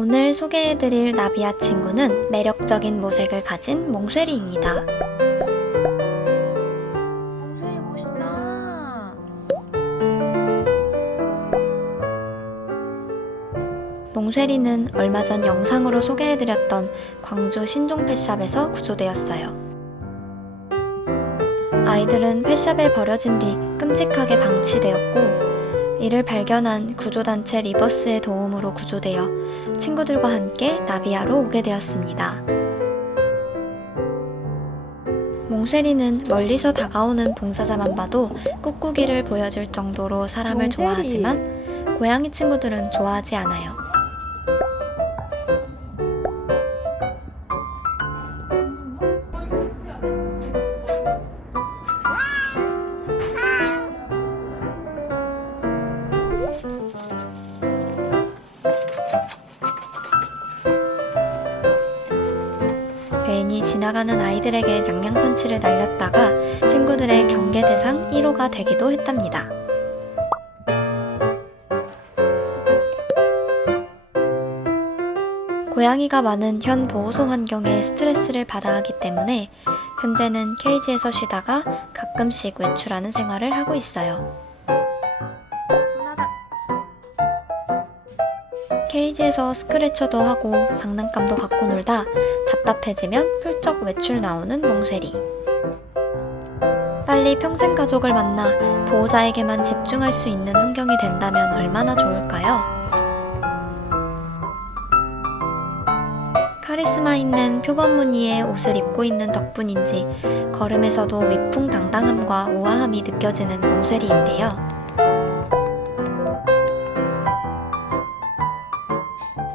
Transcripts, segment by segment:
오늘 소개해드릴 나비아 친구는 매력적인 모색을 가진 몽쉐리입니다. 몽쉘이 멋있다. 몽쉐리는 얼마 전 영상으로 소개해드렸던 광주 신종 펫샵에서 구조되었어요. 아이들은 펫샵에 버려진 뒤 끔찍하게 방치되었고, 이를 발견한 구조단체 리버스의 도움으로 구조되어 친구들과 함께 나비아로 오게 되었습니다. 몽쉐리는 멀리서 다가오는 봉사자만 봐도 꾹꾹이를 보여줄 정도로 사람을 몽쉐리. 좋아하지만 고양이 친구들은 좋아하지 않아요. 괜히 지나가는 아이들에게 양양펀치를 날렸다가 친구들의 경계 대상 1호가 되기도 했답니다. 고양이가 많은 현 보호소 환경에 스트레스를 받아 하기 때문에 현재는 케이지에서 쉬다가 가끔씩 외출하는 생활을 하고 있어요. 케이지에서 스크래쳐도 하고 장난감도 갖고 놀다 답답해지면 훌쩍 외출 나오는 몽쉐리. 빨리 평생 가족을 만나 보호자에게만 집중할 수 있는 환경이 된다면 얼마나 좋을까요? 카리스마 있는 표범 무늬의 옷을 입고 있는 덕분인지 걸음에서도 위풍당당함과 우아함이 느껴지는 몽쉐리인데요.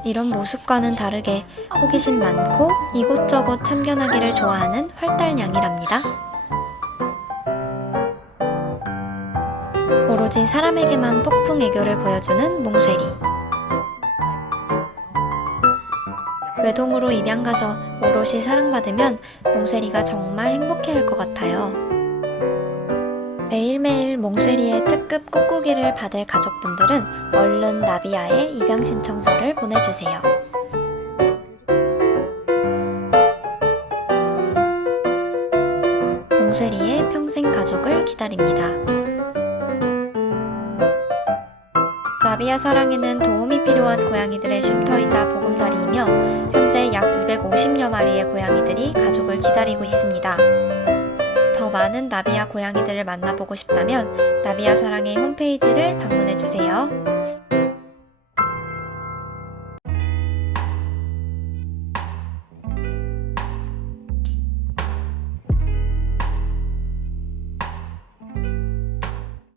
이런 모습과는 다르게 호기심 많고 이곳저곳 참견하기를 좋아하는 활달냥이랍니다. 오로지 사람에게만 폭풍 애교를 보여주는 몽쉐리. 외동으로 입양 가서 오롯이 사랑받으면 몽쉐리가 정말 행복해할 것 같아요. 매일매일 몽쉐리의 특급 꾹꾹이를 받을 가족분들은 얼른 나비아에 입양 신청서를 보내주세요. 몽쉐리의 평생 가족을 기다립니다. 나비아 사랑에는 도움이 필요한 고양이들의 쉼터이자 보금자리이며 현재 약 250여 마리의 고양이들이 가족을 기다리고 있습니다. 더 많은 나비아 고양이들을 만나보고 싶다면 나비아 사랑의 홈페이지를 방문해 주세요.